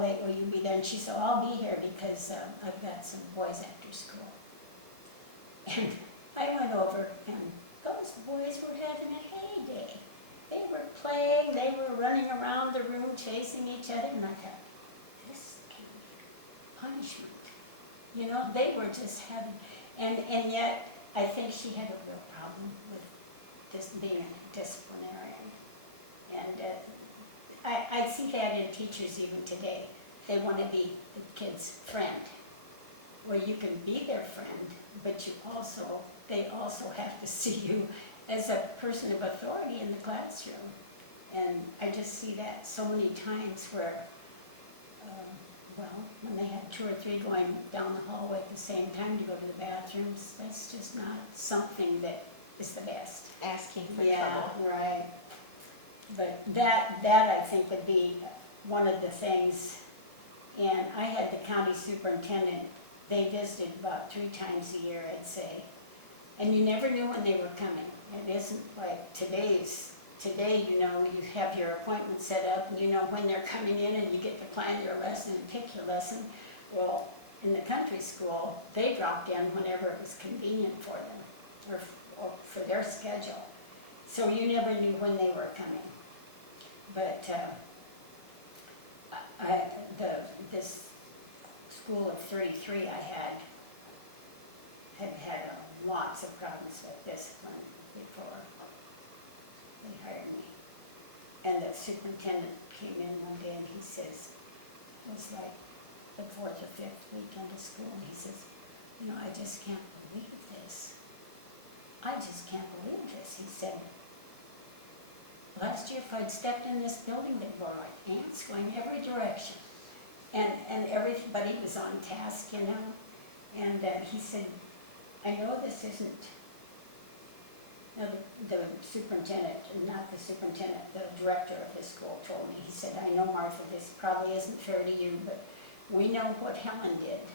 how late will you be there? And she said, I'll be here because I've got some boys after school. And I went over, and those boys were having a heyday. They were playing, they were running around the room chasing each other, and I thought, this can be punishment. You know, they were just having, and yet I think she had a real problem with just being a disciplinarian. And I see that in teachers even today. They want to be the kid's friend, where you can be their friend, but they also have to see you as a person of authority in the classroom. And I just see that so many times where, when they have 2 or 3 going down the hallway at the same time to go to the bathrooms, that's just not something that is the best. Asking for trouble. Yeah, right. But that I think would be one of the things. And I had the county superintendent, they visited about 3 times a year, I'd say. And you never knew when they were coming. It isn't like today, you know, you have your appointment set up and you know when they're coming in and you get to plan your lesson and pick your lesson. Well, in the country school, they dropped in whenever it was convenient for them or for their schedule. So you never knew when they were coming. But this school of 33 I had lots of problems with discipline before they hired me. And the superintendent came in one day and he says, it was like the 4th or 5th weekend of school, and he says, you know, I just can't believe this. I just can't believe this. He said, last year if I'd stepped in this building, they'd go like ants going every direction. And everybody was on task, you know. And he said, I know this isn't, the superintendent, not the superintendent, the director of his school told me, he said, I know, Martha, this probably isn't fair to you, but we know what Helen did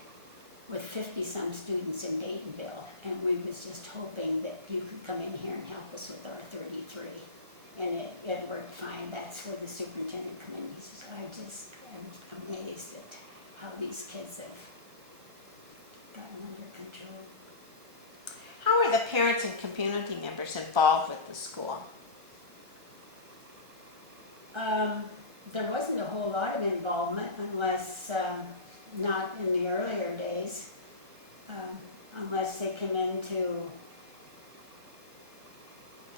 with 50-some students in Daytonville, and we was just hoping that you could come in here and help us with our 33. And it worked fine. That's where the superintendent come in. He says, I'm amazed at how these kids have gotten under control. How are the parents and community members involved with the school? There wasn't a whole lot of involvement unless, not in the earlier days, unless they come in to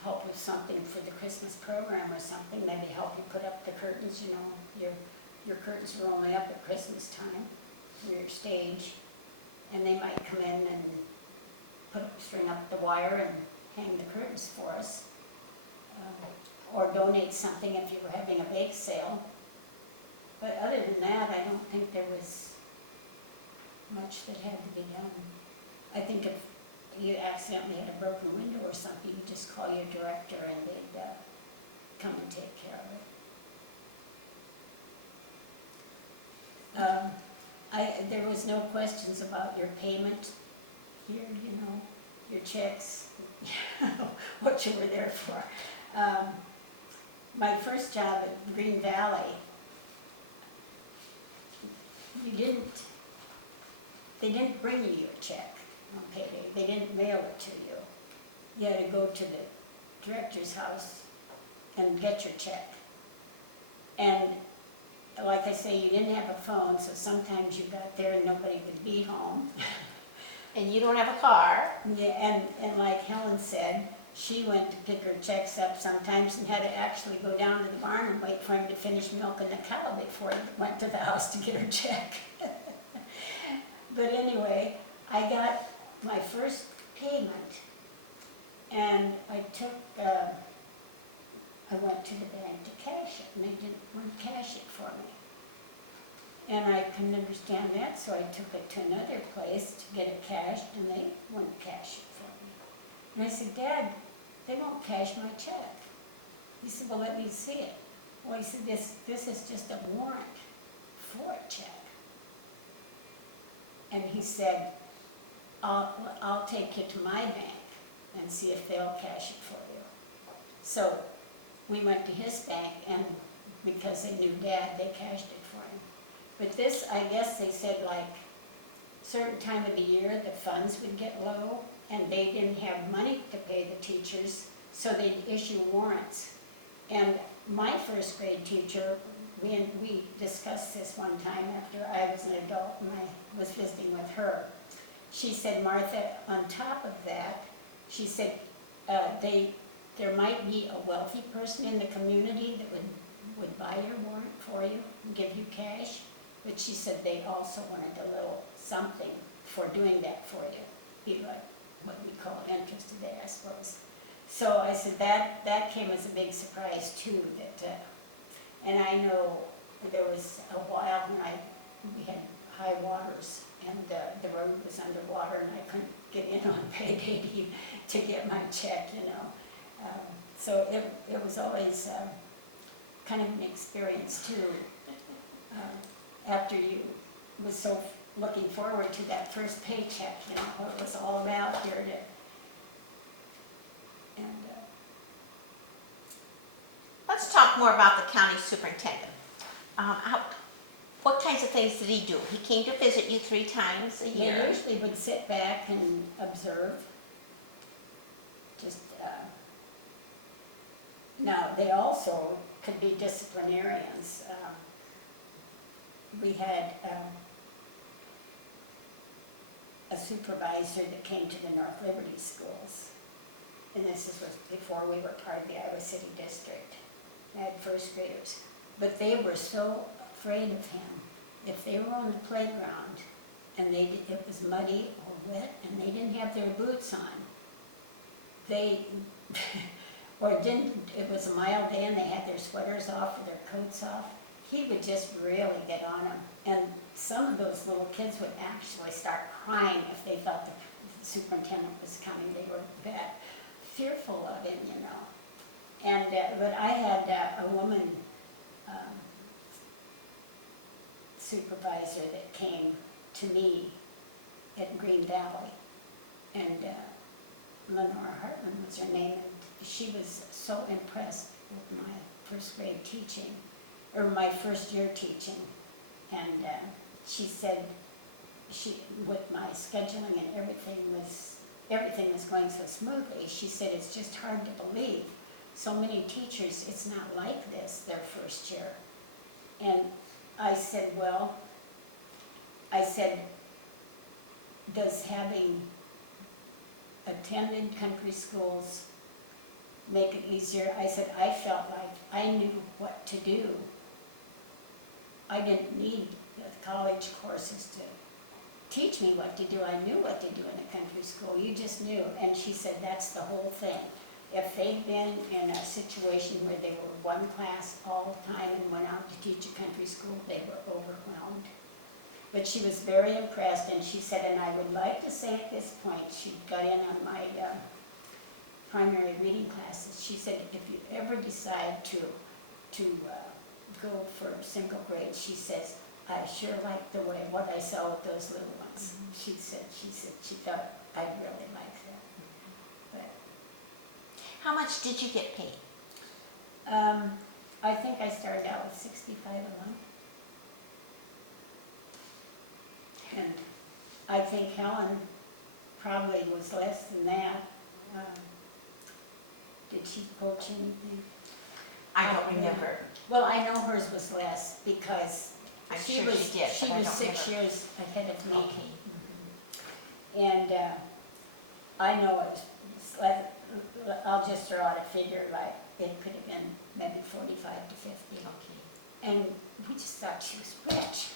help with something for the Christmas program or something, maybe help you put up the curtains, you know, your curtains were only up at Christmas time, for your stage, and they might come in and string up the wire and hang the curtains for us, or donate something if you were having a bake sale. But other than that, I don't think there was much that had to be done. I think if you accidentally had a broken window or something, you just call your director and they'd come and take care of it. There was no questions about your payment here, you know, your checks, what you were there for. My first job at Green Valley, they didn't bring you your check on payday. They didn't mail it to you. You had to go to the director's house and get your check. And like I say, you didn't have a phone, so sometimes you got there and nobody would be home. And you don't have a car. Yeah, and like Helen said, she went to pick her checks up sometimes and had to actually go down to the barn and wait for him to finish milking the cow before he went to the house to get her check. But anyway, I got my first payment, and I went to the bank to cash it, and they didn't want to cash it for me. And I couldn't understand that, so I took it to another place to get it cashed, and they wouldn't cash it for me. And I said, Dad, they won't cash my check. He said, well, let me see it. Well, he said, this is just a warrant for a check. And he said, I'll take you to my bank and see if they'll cash it for you. So we went to his bank, and because they knew Dad, they cashed it for him. But this, I guess they said like, certain time of the year, the funds would get low, and they didn't have money to pay the teachers, so they'd issue warrants. And my first grade teacher, we discussed this one time after I was an adult and I was visiting with her. She said, Martha, on top of that, she said, there might be a wealthy person in the community that would buy your warrant for you and give you cash, but she said they also wanted a little something for doing that for you, be like what we call interest today, I suppose. So I said that came as a big surprise too, that, and I know there was a while when we had high waters and the road was underwater and I couldn't get in on payday to get my check, you know. So it was always kind of an experience too, after you was so looking forward to that first paycheck, you know, what it was all about here to, and Let's talk more about the county superintendent. What kinds of things did he do? He came to visit you 3 times a they year. usually would sit back and observe. Just, now, they also could be disciplinarians. We had a supervisor that came to the North Liberty schools. And this was before we were part of the Iowa City District. I had first graders. But they were so afraid of him. If they were on the playground and it was muddy or wet and they didn't have their boots on, they, it was a mild day and they had their sweaters off or their coats off, he would just really get on them. And some of those little kids would actually start crying if they thought the superintendent was coming. They were that fearful of him, you know. And, but I had a woman supervisor that came to me at Green Valley, and Lenore Hartman was her name, and she was so impressed with my first grade teaching, or my first year teaching, and she said, with my scheduling and everything was going so smoothly, she said it's just hard to believe. So many teachers, it's not like this their first year. And I said, well, does having attended country schools make it easier? I said, I felt like I knew what to do. I didn't need the college courses to teach me what to do. I knew what to do in a country school. You just knew. And she said, that's the whole thing. If they'd been in a situation where they were one class all the time and went out to teach a country school, they were overwhelmed. But she was very impressed, and she said, and I would like to say at this point, she got in on my primary reading classes. She said, if you ever decide to go for single grade, she says, I sure like the way what I saw with those little ones. Mm-hmm. She said she thought I'd really like that. But how much did you get paid? I think I started out with $65 a month. And I think Helen probably was less than that. Did she coach anything? I don't remember. Well, I know hers was less because I'm she sure was, she did, she but I was don't 6 remember. years ahead of me. Okay. And I know it was like, I'll just throw out a figure, like it could have been maybe 45 to 50. Okay. And we just thought she was rich,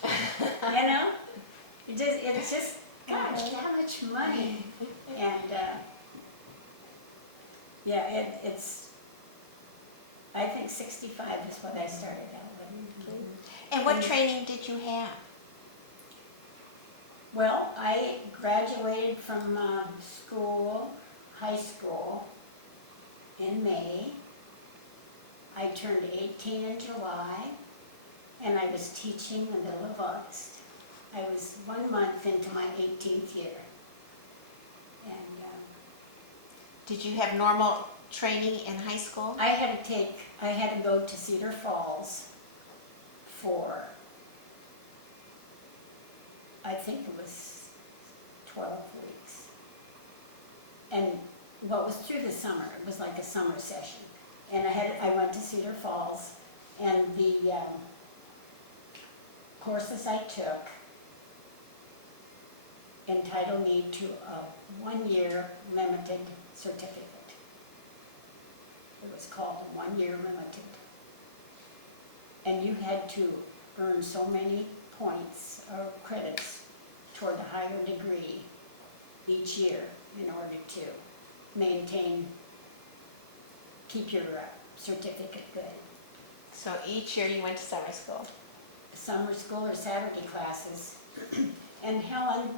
you know? It's just, gosh, how much money? And yeah, it's, I think 65 is what I started out with. And what training did you have? Well, I graduated from school, high school, in May. I turned 18 in July, and I was teaching in the middle of August. I was 1 month into my 18th year. And Did you have normal training in high school? I had to go to Cedar Falls for I think it was 12 weeks. And what was through the summer, it was like a summer session. And I went to Cedar Falls, and the courses I took entitled me to a 1-year limited certificate. It was called a 1-year limited. And you had to earn so many points or credits toward a higher degree each year in order to keep your certificate good. So each year you went to summer school? Summer school or Saturday classes. And Helen,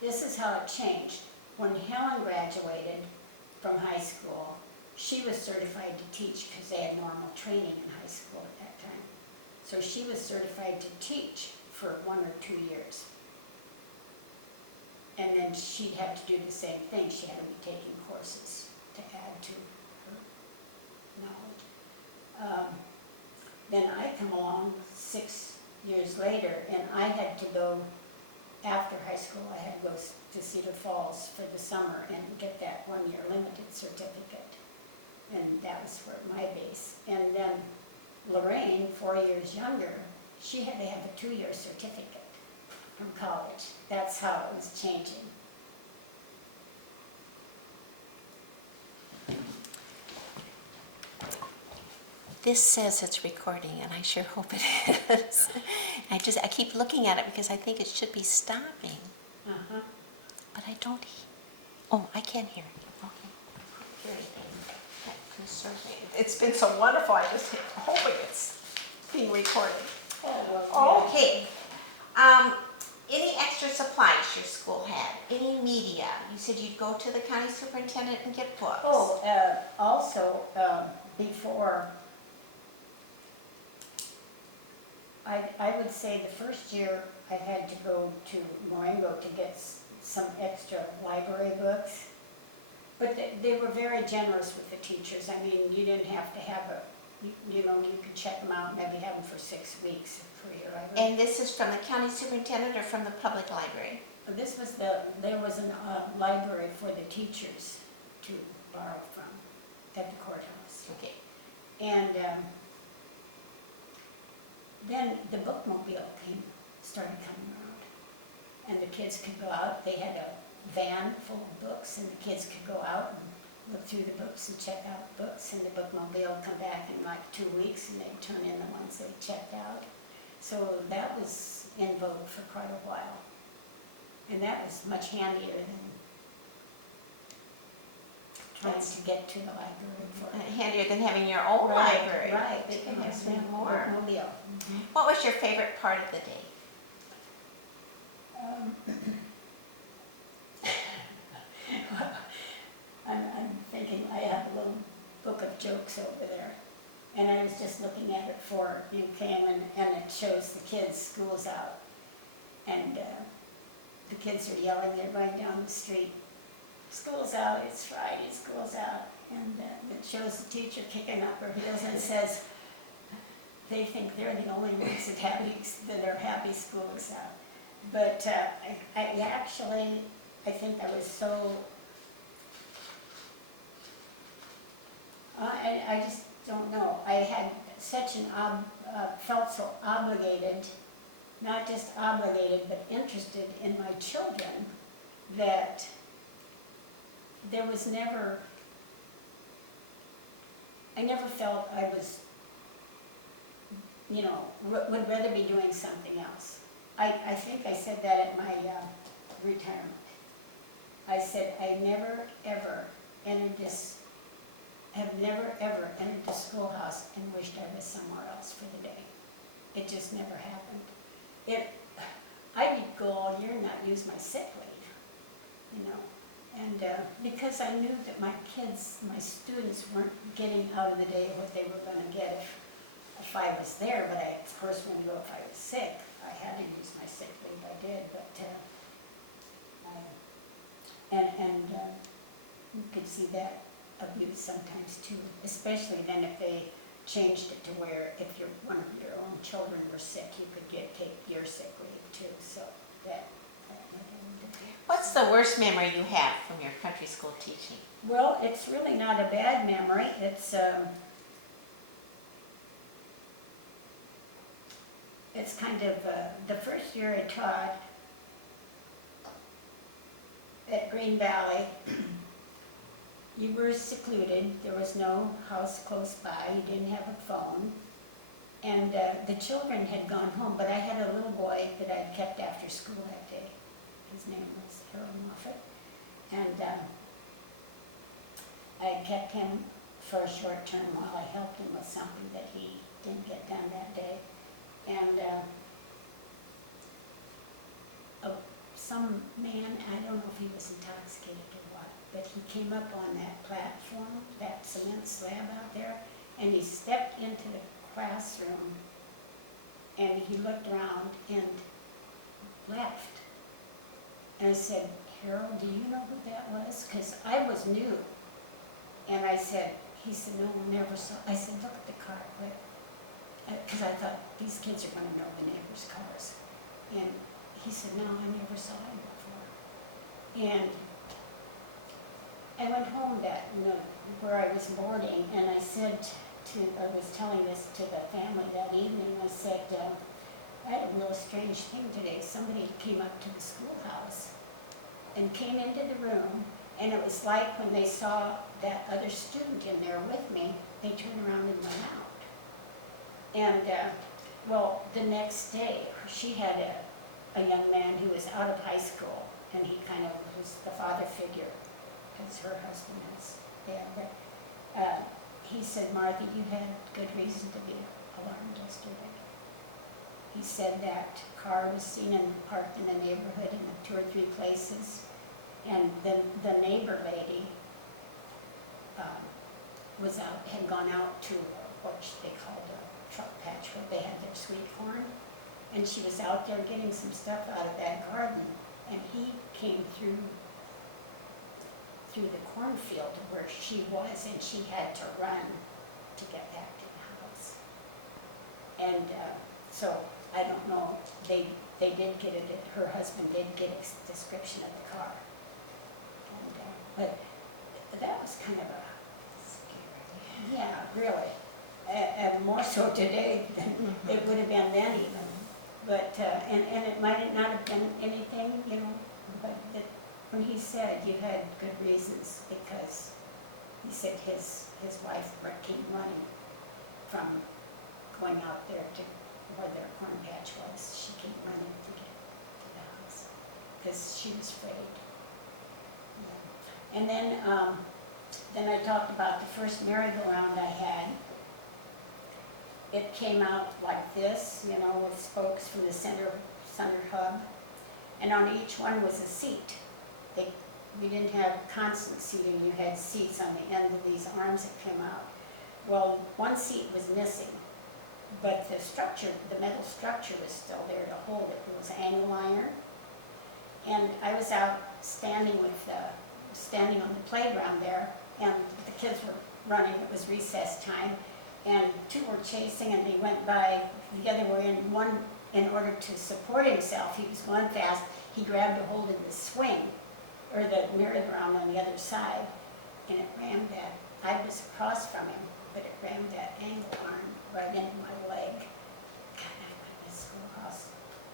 this is how it changed. When Helen graduated from high school, she was certified to teach because they had normal training in high school at that time. So she was certified to teach for 1 or 2 years. And then she'd have to do the same thing. She had to be taking courses to add to her knowledge. Then I come along 6 years later, and I had to go, after high school, I had to go to Cedar Falls for the summer and get that 1-year limited certificate. And that was for my base. And then Lorraine, 4 years younger, she had to have a 2-year certificate from college. That's how it was changing. This says it's recording, and I sure hope it is. I keep looking at it because I think it should be stopping, Uh-huh. but I don't. Oh, I can't hear it. Okay. Hear anything. It's been so wonderful. I just hoping it's being recorded. Oh, well, Okay. Any extra supplies your school had? Any media? You said you'd go to the county superintendent and get books. Oh, also, before, I would say the first year I had to go to Marengo to get some extra library books. But they were very generous with the teachers. I mean, you didn't have to have you could check them out and maybe have them for 6 weeks for your library. And this is from the county superintendent or from the public library? This was there was a library for the teachers to borrow from at the courthouse. Okay. And then the bookmobile started coming around. And the kids could go out. They had a van full of books, and the kids could go out and look through the books and check out books, and the bookmobile would come back in like 2 weeks, and they'd turn in the ones they checked out. So that was in vogue for quite a while. And that was much handier than trying to get to the library for Handier than having your own library. Right, You can yes, have more. bookmobile. What was your favorite part of the day? I'm thinking I have a little book of jokes over there. And I was just looking at it before you came, and it shows the kids, school's out. And the kids are yelling, they're running down the street, school's out, it's Friday, school's out. And it shows the teacher kicking up her heels and says, they think they're the only ones that are happy school's out. But I think I was so, I just don't know. I had such felt so obligated, not just obligated, but interested in my children, that there was never, I never felt I was, would rather be doing something else. I think I said that at my retirement. I said, I never, ever have never, ever entered the schoolhouse and wished I was somewhere else for the day. It just never happened. I would go all year and not use my sick leave, and because I knew that my kids, my students weren't getting out of the day what they were going to get if I was there, but I, of course, wouldn't go if I was sick. I had to use my sick leave, I did, but you could see that abuse sometimes too, especially then if they changed it to where if one of your own children were sick, you could take your sick leave too. So the worst memory you have from your country school teaching? Well, it's really not a bad memory. It's kind of, the first year I taught at Green Valley, you were secluded. There was no house close by. You didn't have a phone. And the children had gone home, but I had a little boy that I kept after school that day. His name was Harold Moffett. And I kept him for a short term while I helped him with something that he didn't get done that day. And some man, I don't know if he was intoxicated or what, but he came up on that platform, that cement slab out there, and he stepped into the classroom, and he looked around and left. And I said, Harold, do you know who that was? Because I was new. And he said, no, never saw. I said, look at the car, because I thought these kids are going to know the neighbors' cars. And he said, no, I never saw him before. And I went home where I was boarding, and I was telling this to the family that evening. I said, I had a real strange thing today. Somebody came up to the schoolhouse and came into the room, and it was like when they saw that other student in there with me, they turned around and went out. And, well, the next day, she had a young man who was out of high school, and he kind of was the father figure, because her husband is dead. But he said, Martha, you had good reason to be alarmed yesterday. He said that car was seen and parked in the neighborhood in 2 or 3 places, and the neighbor lady had gone out to what they called a truck patch where they had their sweet corn, and she was out there getting some stuff out of that garden, and he came through the cornfield where she was, and she had to run to get back to the house. And so I don't know, they did get it, her husband did get a description of the car. And, but that was kind of a scary, yeah, really. And more so today than it would have been then even. But, and it might not have been anything, but when he said you had good reasons, because he said his wife came running from going out there to where their corn patch was. She came running to get to the house because she was afraid. Yeah. And then I talked about the first merry-go-round I had. It came out like this, with spokes from the center hub, and on each one was a seat. We didn't have constant seating, you had seats on the end of these arms that came out. Well, one seat was missing, but the metal structure was still there to hold it. It was angle iron. And I was out standing on the playground there, and the kids were running. It was recess time, and 2 were chasing, and they went by. The other were in order to support himself. He was going fast. He grabbed a hold of the swing, or the merry-go-round on the other side, and it rammed that. I was across from him, but it rammed that angle arm right into my leg. God, I went to the schoolhouse.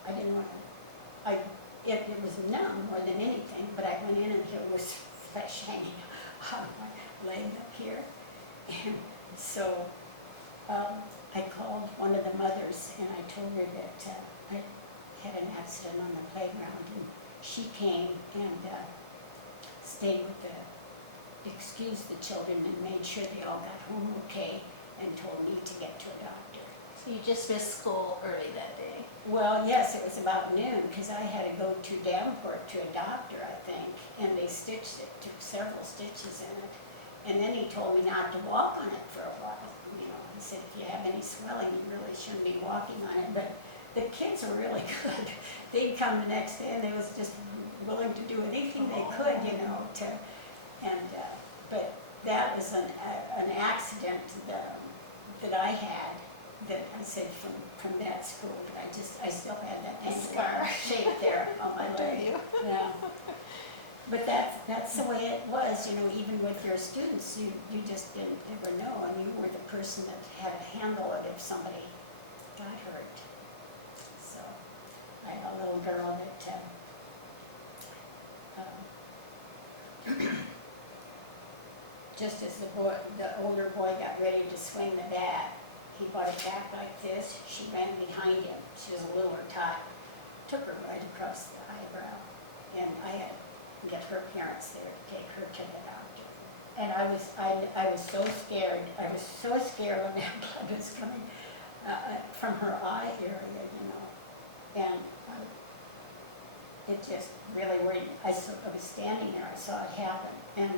I didn't want to, it was numb more than anything, but I went in and there was flesh hanging out of my leg up here. And so I called one of the mothers, and I told her that I had an accident on the playground, and she came and stayed with excused the children and made sure they all got home okay, and told me to get to a doctor. So you just missed school early that day? Well, yes, it was about noon, because I had to go to Davenport to a doctor, I think, and they stitched it, took several stitches in it. And then he told me not to walk on it for a while. He said, if you have any swelling, you really shouldn't be walking on it. But the kids were really good. They'd come the next day, and they was just willing to do anything they could, but that was an accident that I had, that I said from that school, that I still had that scar shape there on my leg. Yeah. But that's the way it was, you know, even with your students, you just didn't ever know, and you were the person that had to handle it if somebody got hurt. So, I had a little girl that, just as the older boy got ready to swing the bat, he brought it back like this, she ran behind him, she was a littler tot, took her right across the eyebrow, and I had to get her parents there to take her to the doctor. And I was so scared, when that blood was coming from her eye area, you know, and it just really worried me. I was standing there, I saw it happen, and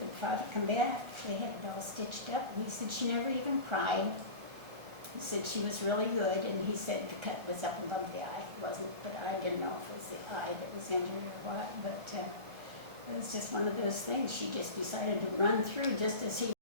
the father come back, they had it all stitched up, and he said she never even cried. He said she was really good, and he said the cut was up above the eye. It wasn't, but I didn't know if it was the eye that was injured or what, but it was just one of those things. She just decided to run through just as he